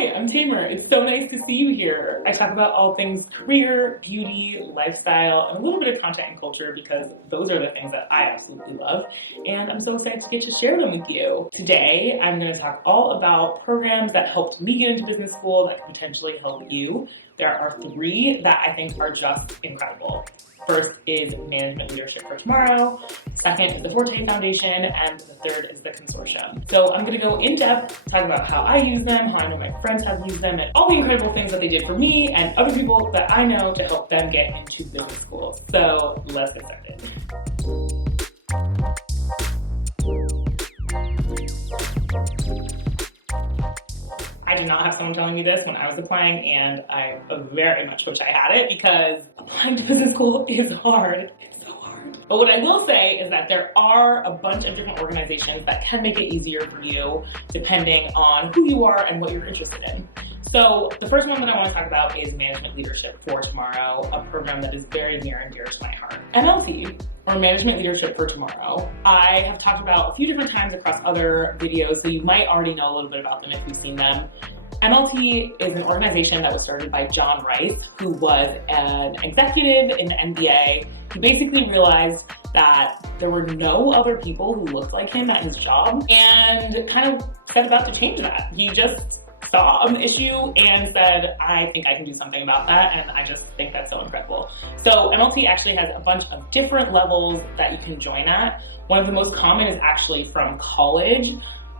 Hi, I'm Tamer. It's so nice to see you here. I talk about all things career, beauty, lifestyle, and a little bit of content and culture because those are the things that I absolutely love. And I'm so excited to get to share them with you. Today, I'm going to talk all about programs that helped me get into business school that could potentially help you. There are 3 that I think are just incredible. First is Management Leadership for Tomorrow, second is the Forte Foundation, and the third is the Consortium. So I'm going to go in depth, talk about how I use them, how I know my friends have used them, and all the incredible things that they did for me and other people that I know to help them get into business school. So let's get started. I did not have someone telling me this when I was applying, and I very much wish I had it because applying to business school is hard. It's so hard. But what I will say is that there are a bunch of different organizations that can make it easier for you depending on who you are and what you're interested in. So the first one that I want to talk about is Management Leadership for Tomorrow, a program that is very near and dear to my heart. MLT, or Management Leadership for Tomorrow, I have talked about a few different times across other videos, so you might already know a little bit about them if you've seen them. MLT is an organization that was started by John Rice, who was an executive in the MBA. He basically realized that there were no other people who looked like him at his job and kind of set about to change that. He just saw an issue and said, I think I can do something about that, and I just think that's so incredible. So MLT actually has a bunch of different levels that you can join at. One of the most common is actually from college.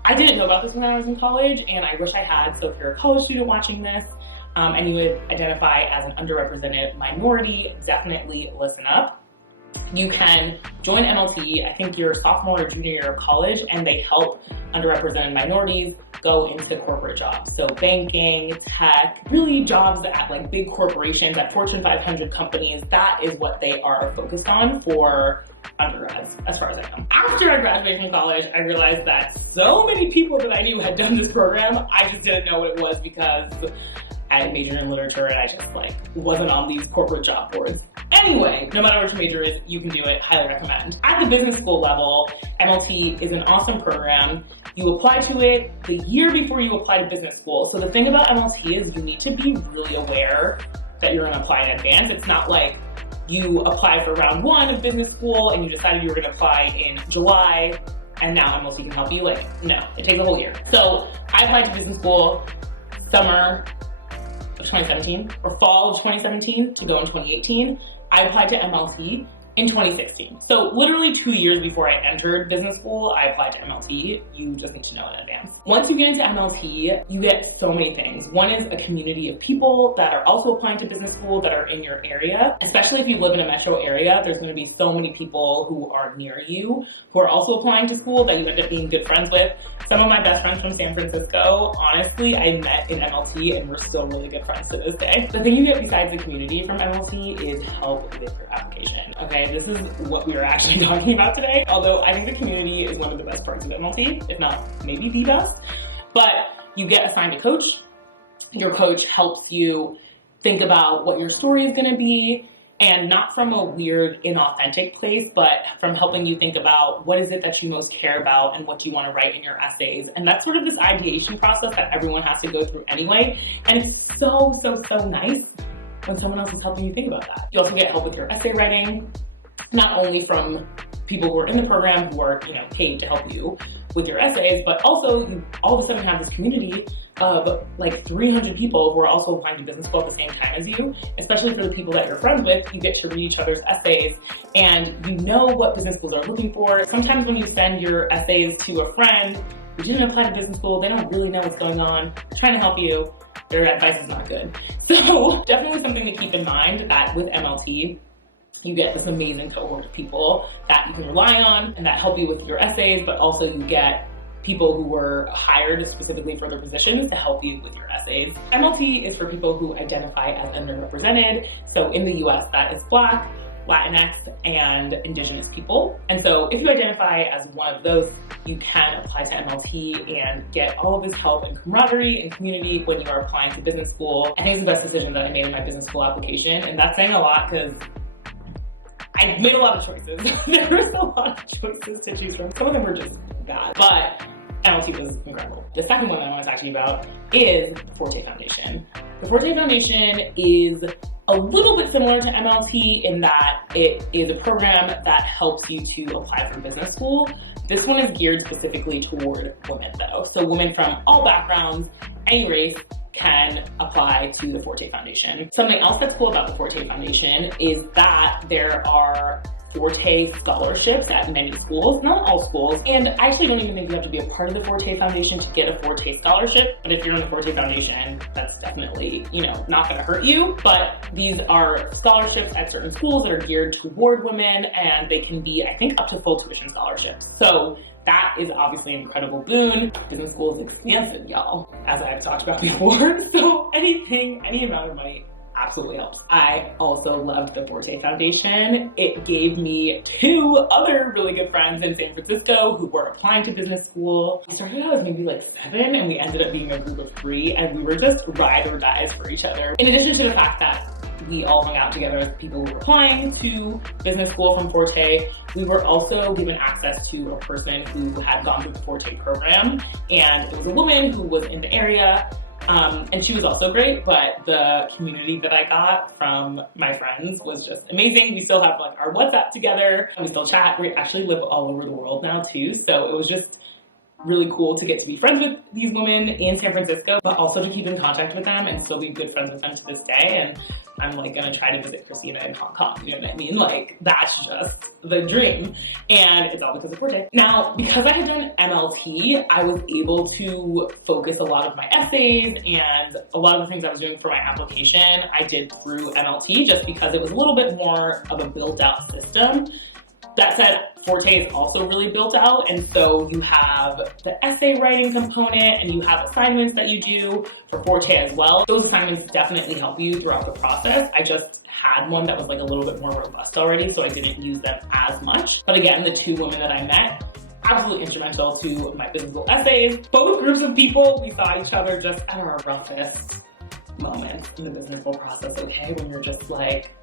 I didn't know about this when I was in college, and I wish I had, so if you're a college student watching this, and you would identify as an underrepresented minority, definitely listen up. You can join MLT, I think your sophomore or junior year of college, and they help underrepresented minorities go into corporate jobs. So banking, tech, really jobs at like big corporations, at Fortune 500 companies, that is what they are focused on for undergrads, as far as I know. After I graduated from college, I realized that so many people that I knew had done this program, I just didn't know what it was because I majored in literature and I just wasn't on these corporate job boards. Anyway, no matter what your major is, you can do it, highly recommend. At the business school level, MLT is an awesome program. You apply to it the year before you apply to business school. So the thing about MLT is you need to be really aware that you're gonna apply in advance. It's not like you applied for round 1 of business school and you decided you were gonna apply in July and now MLT can help you. No, it takes a whole year. So I applied to business school summer of 2017 or fall of 2017 to go in 2018. I applied to MLT in 2016. So literally 2 years before I entered business school, I applied to MLT. You just need to know in advance. Once you get into MLT, you get so many things. One is a community of people that are also applying to business school that are in your area. Especially if you live in a metro area, there's gonna be so many people who are near you who are also applying to school that you end up being good friends with. Some of my best friends from San Francisco, honestly, I met in MLT and we're still really good friends to this day. The thing you get besides the community from MLT is help with your application. Okay, this is what we are actually talking about today. Although I think the community is one of the best parts of MLT, if not maybe the best. But you get assigned a coach. Your coach helps you think about what your story is gonna be, and not from a weird, inauthentic place, but from helping you think about what is it that you most care about and what do you want to write in your essays. And that's sort of this ideation process that everyone has to go through anyway. And it's so, so, so nice when someone else is helping you think about that. You also get help with your essay writing, not only from people who are in the program who are paid to help you with your essays, but also you all of a sudden have this community of 300 people who are also applying to business school at the same time as you, especially for the people that you're friends with. You get to read each other's essays and you know what business schools are looking for. Sometimes when you send your essays to a friend who didn't apply to business school, they don't really know what's going on, they're trying to help you, their advice is not good. So definitely something to keep in mind that with MLT, you get this amazing cohort of people that you can rely on and that help you with your essays, but also you get people who were hired specifically for their positions to help you with your essays. MLT is for people who identify as underrepresented. So in the US, that is Black, Latinx, and Indigenous people. And so if you identify as one of those, you can apply to MLT and get all of this help and camaraderie and community when you are applying to business school. I think it's the best decision that I made in my business school application. And that's saying a lot because I made a lot of choices. There was a lot of choices to choose from. Some of them were just bad. But MLT was incredible. The second one I want to talk to you about is the Forte Foundation. The Forte Foundation is a little bit similar to MLT in that it is a program that helps you to apply for business school. This one is geared specifically toward women though. So women from all backgrounds, any race, can apply to the Forte Foundation. Something else that's cool about the Forte Foundation is that there are Forte scholarships at many schools, not all schools, and I actually don't even think you have to be a part of the Forte Foundation to get a Forte scholarship, but if you're in the Forte Foundation, that's definitely, not gonna hurt you. But these are scholarships at certain schools that are geared toward women, and they can be, I think, up to full tuition scholarships. So that is obviously an incredible boon. Business school is expensive, y'all, as I've talked about before. So any amount of money absolutely helps. I also loved the Forte Foundation. It gave me 2 other really good friends in San Francisco who were applying to business school. We started out as maybe like 7 and we ended up being a group of 3 and we were just ride or dies for each other. In addition to the fact that we all hung out together as people who were applying to business school from Forte, we were also given access to a person who had gone through the Forte program, and it was a woman who was in the area. And she was also great, but the community that I got from my friends was just amazing. We still have like our WhatsApp together, and we still chat. We actually live all over the world now too, so it was just really cool to get to be friends with these women in San Francisco, but also to keep in contact with them and still be good friends with them to this day. And I'm like gonna try to visit Christina in Hong Kong, you know what I mean? Like, that's just the dream. And it's all because of Forte. Now, because I had done MLT, I was able to focus a lot of my essays and a lot of the things I was doing for my application, I did through MLT just because it was a little bit more of a built out system. That said, Forte is also really built out, and so you have the essay writing component and you have assignments that you do for Forte as well. Those assignments definitely help you throughout the process. I just had one that was like a little bit more robust already, so I didn't use them as much. But again, the 2 women that I met, absolutely instrumental to my business school essays. Both groups of people, we saw each other just at our roughest moments in the business school process, okay? When you're just like,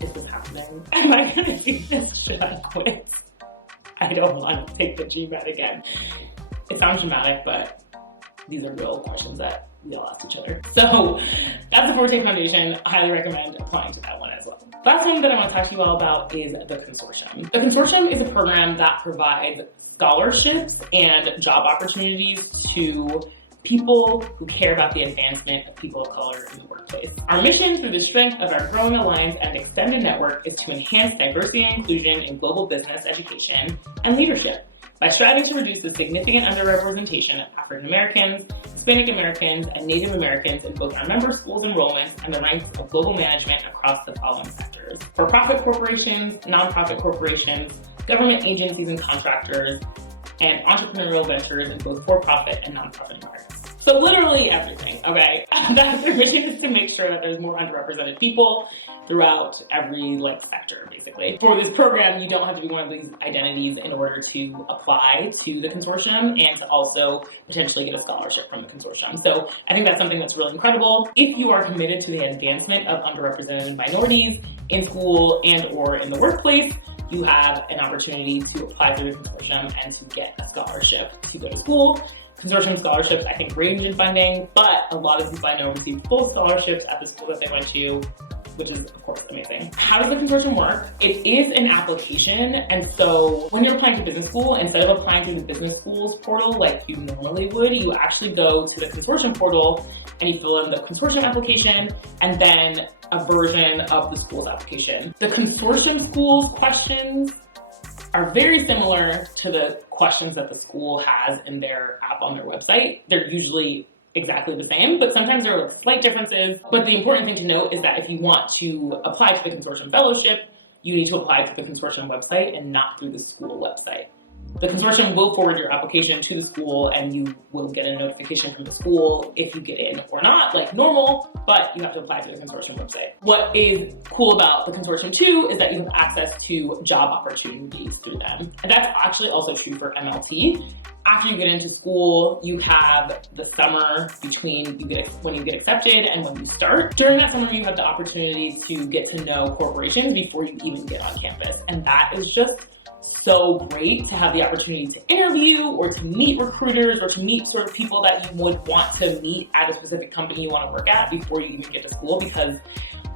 is this happening? Am I gonna do this? Should I quit? I don't want to take the GMAT again. It sounds dramatic, but these are real questions that we all ask each other. So that's the Forte Foundation. I highly recommend applying to that one as well. The last one that I want to talk to you all about is the Consortium. The Consortium is a program that provides scholarships and job opportunities to people who care about the advancement of people of color in the workplace. Our mission through the strength of our growing alliance and extended network is to enhance diversity and inclusion in global business, education, and leadership by striving to reduce the significant underrepresentation of African Americans, Hispanic Americans, and Native Americans in both our member schools enrollment and the ranks of global management across the following sectors: for-profit corporations, nonprofit corporations, government agencies and contractors, and entrepreneurial ventures in both for-profit and nonprofit environments. So literally everything, okay? That's their mission, is to make sure that there's more underrepresented people throughout every sector, basically. For this program, you don't have to be one of these identities in order to apply to the consortium and to also potentially get a scholarship from the consortium. So I think that's something that's really incredible. If you are committed to the advancement of underrepresented minorities in school and or in the workplace, you have an opportunity to apply through the consortium and to get a scholarship to go to school. Consortium scholarships, I think, range in funding, but a lot of people I know receive full scholarships at the school that they went to, which is, of course, amazing. How does the consortium work? It is an application, and so when you're applying to business school, instead of applying through the business schools portal like you normally would, you actually go to the consortium portal and you fill in the consortium application and then a version of the school's application. The consortium school's questions are very similar to the questions that the school has in their app on their website. They're usually exactly the same, but sometimes there are slight differences. But the important thing to note is that if you want to apply to the consortium fellowship, you need to apply to the consortium website and not through the school website. The consortium will forward your application to the school and you will get a notification from the school if you get in or not, like normal, but you have to apply through the consortium website. What is cool about the consortium too is that you have access to job opportunities through them. And that's actually also true for MLT. After you get into school, you have the summer between when you get accepted and when you start. During that summer, you have the opportunity to get to know corporations before you even get on campus. And that is just so great to have the opportunity to interview or to meet recruiters or to meet sort of people that you would want to meet at a specific company you want to work at before you even get to school, because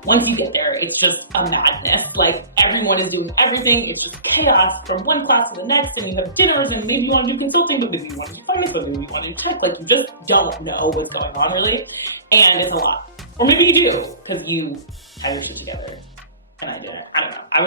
once you get there, it's just a madness. Like, everyone is doing everything. It's just chaos from one class to the next, and you have dinners, and maybe you want to do consulting, but maybe you want to do finance, but maybe you want to do tech. Like, you just don't know what's going on, really, and it's a lot. Or maybe you do, because you have your shit together, and I didn't. I don't know. I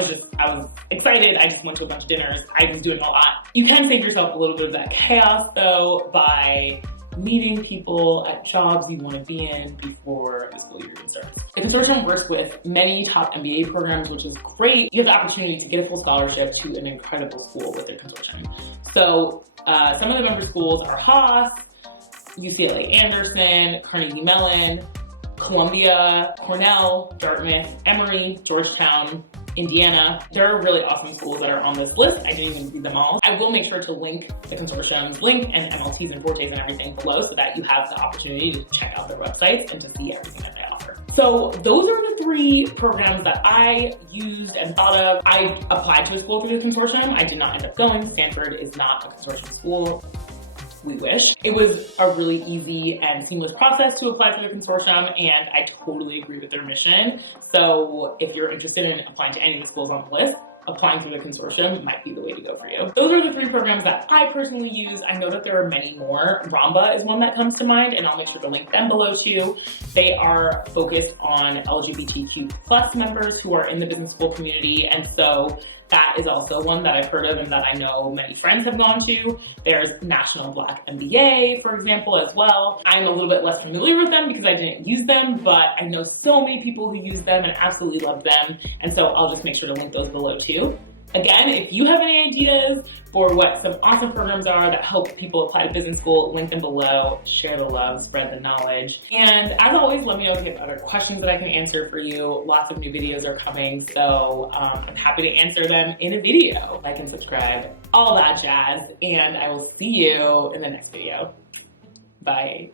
was excited. I just went to a bunch of dinners. I was doing a lot. You can save yourself a little bit of that chaos, though, by meeting people at jobs you want to be in before the school year even starts. The consortium works with many top MBA programs, which is great. You have the opportunity to get a full scholarship to an incredible school with their consortium. So some of the member schools are Haas, UCLA Anderson, Carnegie Mellon, Columbia, Cornell, Dartmouth, Emory, Georgetown, Indiana. There are really awesome schools that are on this list. I didn't even read them all. I will make sure to link the consortium's link and MLTs and Fortes and everything below so that you have the opportunity to check out their websites and to see everything that they offer. So those are the 3 programs that I used and thought of. I applied to a school through the consortium. I did not end up going. Stanford is not a consortium school. We wish. It was a really easy and seamless process to apply for the consortium, and I totally agree with their mission. So if you're interested in applying to any of the schools on the list, applying through the consortium might be the way to go for you. Those are the 3 programs that I personally use. I know that there are many more. Ramba is one that comes to mind, and I'll make sure to link them below too. They are focused on LGBTQ+ members who are in the business school community, and so that is also one that I've heard of and that I know many friends have gone to. There's National Black MBA, for example, as well. I'm a little bit less familiar with them because I didn't use them, but I know so many people who use them and absolutely love them. And so I'll just make sure to link those below too. Again, if you have any ideas for what some awesome programs are that help people apply to business school, link them below, share the love, spread the knowledge. And as always, let me know if you have other questions that I can answer for you. Lots of new videos are coming, so I'm happy to answer them in a video. Like and subscribe, all that jazz, and I will see you in the next video. Bye.